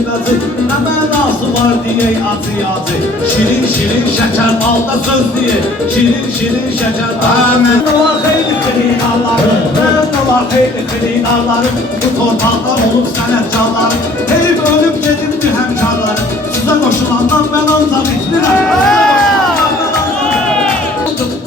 bilməzi, nə mənası var deyək acı-acı. Şirin-şirin şəkər balda söz deyək, şirin-şirin şəkər balda. Mən də var xeyli xeylinarlarım, mən də var xeyli xeylinarlarım. Bu torpaqda olub sənətkarlarım, herif ölüb gedibdi həmkarlarım. Sizə qoşulandan mən ancaq itirəm.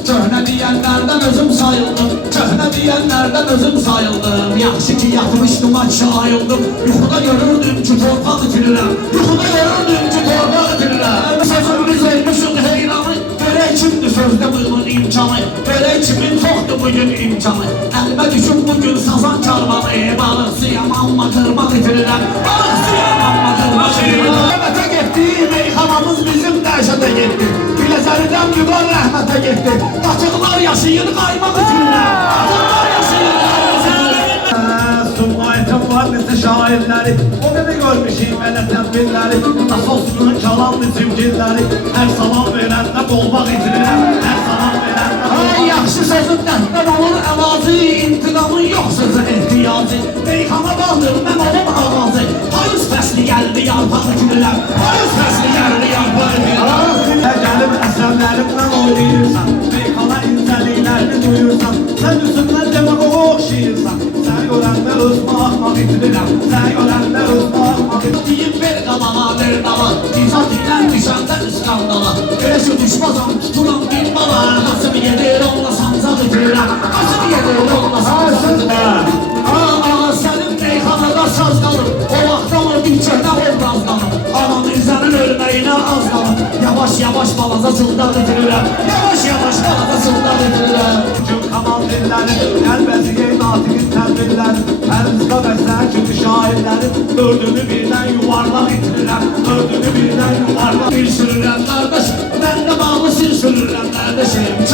Köhnə deyənlərdən özüm sayıldım, köhnə deyənlərdən özüm sayıldım. Yaxşı ki yatmışdım, aşağı ayıldım. Yuxuda görürdüm ki torpaq itirirəm, yuxuda görürdüm ki torpaq itirirəm. Sözümüz olmuşuz heyranı, belə kimdir sözdə buyurun imkanı, belə kimin çoxdur bugün imkanı. Əlbə düşün bugün sazan karvanı, balıqsıyam amma qırmaq itirirəm, balıqsıyam amma qırmaq itirirəm. Rəhmətə getdi, meyxanamız bizim dəhşətə getdi. Biləcəridən müqar rəhmətə getdi. Qaçıqlar yaşayır, qaymaq itirirəm, qaçıqlar yaşayır, qaymaq itirirəm. Sumqayıtım var neçə şairləri, o qədər görmüşüm elə təbirləri. Nasosunu kalanlı cimgilləri, hər salam verəndə qolbaq itirirəm, hər salam verəndə qolbaq. Ay yaxşı sözün dəhtdən olur əlacı, intiqamın yox sözə ehtiyacı. Meyxana qaldır, mən olum ağacı. Payız fəsli gəldi, yarpaq itirirəm, payız fəsli gəldi, yarpaq itirirəm. Gəlib əsərlərimlə oynayırsan, meyxana incəliklərini duyursan, sən üstündən demağa oxşayırsan. Sən görəndə özümə axmaq itirirəm, sən görəndə özümə axmaq itirirəm. Deyim ver qabağa, ver dala, İzat ilə düşəndə üskandala. Elə şu düşmazam, tuturam bir bala. Nasıl bir yedir, onunla sancaq itirirəm, nasıl bir yedir, onunla sancaq itirirəm. Ağa sənin meyxanada saz qalır, o vaxtdan o bir köhnə obraz qalır. Anam izənin ölməyinə az qalır. Yavaş yavaş balaca cıldaq itirirəm, yavaş yavaş balaca cıldaq itirirəm. Gün kamal dilləri, əlbəziyə natiqin təbirləri, əlimizdə bəzlər kimi şairləri, dördünü birdən yuvarlaq itirirəm, dördünü birdən yuvarlaq. Bir sürürəm qardaş, mən də bağlı sür sürürəm qardaşım.